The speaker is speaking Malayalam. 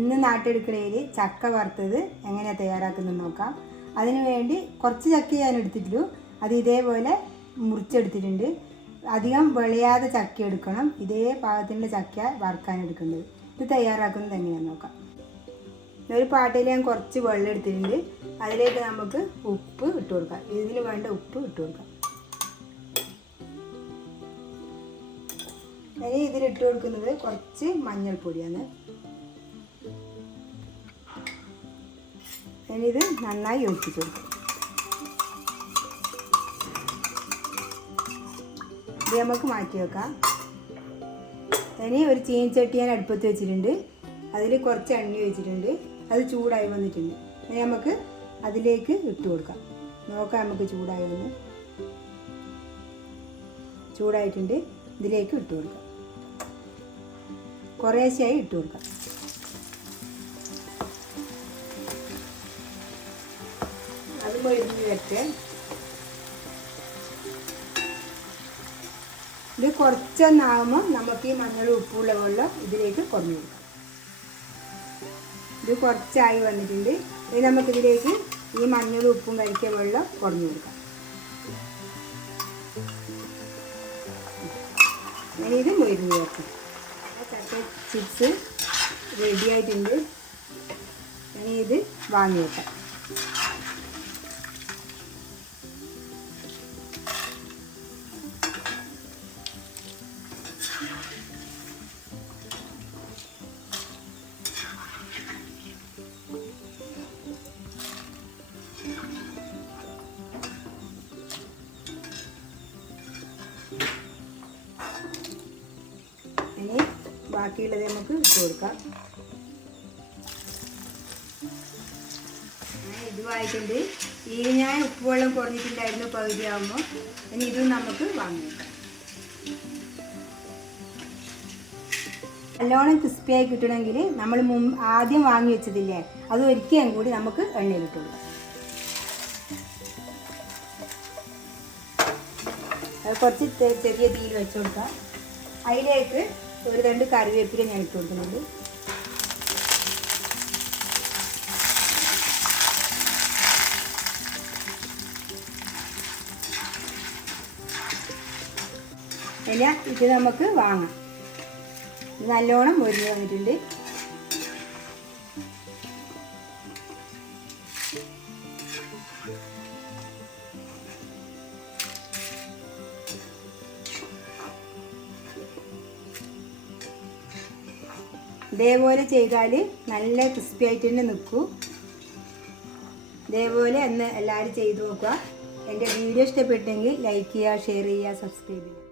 ഇന്ന് നാട്ടെടുക്കണയിൽ ചക്ക വറുത്തത് എങ്ങനെയാണ് തയ്യാറാക്കുന്നത് നോക്കാം. അതിനു വേണ്ടി കുറച്ച് ചക്ക ഞാൻ എടുത്തിട്ടുള്ളൂ. അത് ഇതേപോലെ മുറിച്ചെടുത്തിട്ടുണ്ട്. അധികം വെളിയാതെ ചക്ക എടുക്കണം. ഇതേ പാകത്തിനുള്ള ചക്ക വറുക്കാൻ എടുക്കേണ്ടത്. ഇത് തയ്യാറാക്കുന്നത് എങ്ങനെയാണെന്ന് നോക്കാം. ഒരു പാട്ടയിൽ ഞാൻ കുറച്ച് വെള്ളം എടുത്തിട്ടുണ്ട്. അതിലേക്ക് നമുക്ക് ഉപ്പ് ഇട്ട് കൊടുക്കാം. ഇതിന് വേണ്ട ഉപ്പ് ഇട്ട് കൊടുക്കാം. ഇനി ഇതിലിട്ട് കൊടുക്കുന്നത് കുറച്ച് മഞ്ഞൾപ്പൊടിയാണ്. ഇനി ഇത് നന്നായി യോജിപ്പിച്ച് കൊടുക്കാം. ഇത് നമുക്ക് മാറ്റി വെക്കാം. ഇനി ഒരു ചീനച്ചട്ടി ഞാൻ അടുപ്പത്ത് വെച്ചിട്ടുണ്ട്. അതിൽ കുറച്ച് എണ്ണ ഒഴിച്ചിട്ടുണ്ട്. അത് ചൂടായി വന്നിട്ടുണ്ട്. ഇനി നമുക്ക് അതിലേക്ക് ഇട്ട് കൊടുക്കാം. നോക്കാം നമുക്ക് ചൂടായി വന്ന്. ചൂടായിട്ടുണ്ട്. ഇതിലേക്ക് ഇട്ട് കൊടുക്കാം. കുറേശ്ശെയായി ഇട്ട് കൊടുക്കാം. അത് മൊരിഞ്ഞ് വരട്ടെ. ഇത് കുറച്ചൊന്നാകുമ്പോൾ നമുക്ക് ഈ മഞ്ഞളും ഉപ്പുള്ള വെള്ളം ഇതിലേക്ക് കുറഞ്ഞു കൊടുക്കാം. ഇത് കുറച്ചായി വന്നിട്ടുണ്ട്. ഇനി നമുക്കിതിലേക്ക് ഈ മഞ്ഞളും ഉപ്പും കഴിക്കിയ വെള്ളം കുറഞ്ഞു കൊടുക്കാം. ഇനി ഇത് മൊരിഞ്ഞ് വരട്ടെ. ചക്ക ചിപ്സ് റെഡി ആയിട്ടുണ്ട്. ഇനി ഇത് വാങ്ങി വെക്കാം. ഇനി ബാക്കിയുള്ളത് നമുക്ക് ഇട്ട് കൊടുക്കാം. ഇതുമായിട്ടുണ്ട്. ഈ ഞാൻ ഉപ്പ് വെള്ളം കുറഞ്ഞിട്ടുണ്ടായിരുന്നു പകുതിയാകുമ്പോൾ. ഇനി ഇതും നമുക്ക് വാങ്ങി വെക്കാം. നല്ലോണം ക്രിസ്പിയായി കിട്ടണമെങ്കിൽ നമ്മൾ ആദ്യം വാങ്ങി വെച്ചതില്ലേ, അത് ഒരിക്കലും കൂടി നമുക്ക് എണ്ണയിലിട്ട് കൊടുക്കാം. അത് കുറച്ച് ചെറിയ തീയിൽ വെച്ച് കൊടുക്കാം. അതിലേക്ക് ഒരു 2 കറിവേപ്പില ഞാൻ ഇട്ട് കൊടുക്കുന്നുണ്ട്. ഇല്ല, ഇത് നമുക്ക് വാങ്ങാം. ഇത് നല്ലോണം മൊരിഞ്ഞ് വന്നിട്ടുണ്ട്. ഇതേപോലെ ചെയ്താൽ നല്ല ക്രിസ്പി ആയിട്ട് തന്നെ നിൽക്കും. ഇതേപോലെ ഒന്ന് എല്ലാവരും ചെയ്ത് നോക്കുക. എൻ്റെ വീഡിയോ ഇഷ്ടപ്പെട്ടെങ്കിൽ ലൈക്ക് ചെയ്യുക, ഷെയർ ചെയ്യുക, സബ്സ്ക്രൈബ് ചെയ്യുക.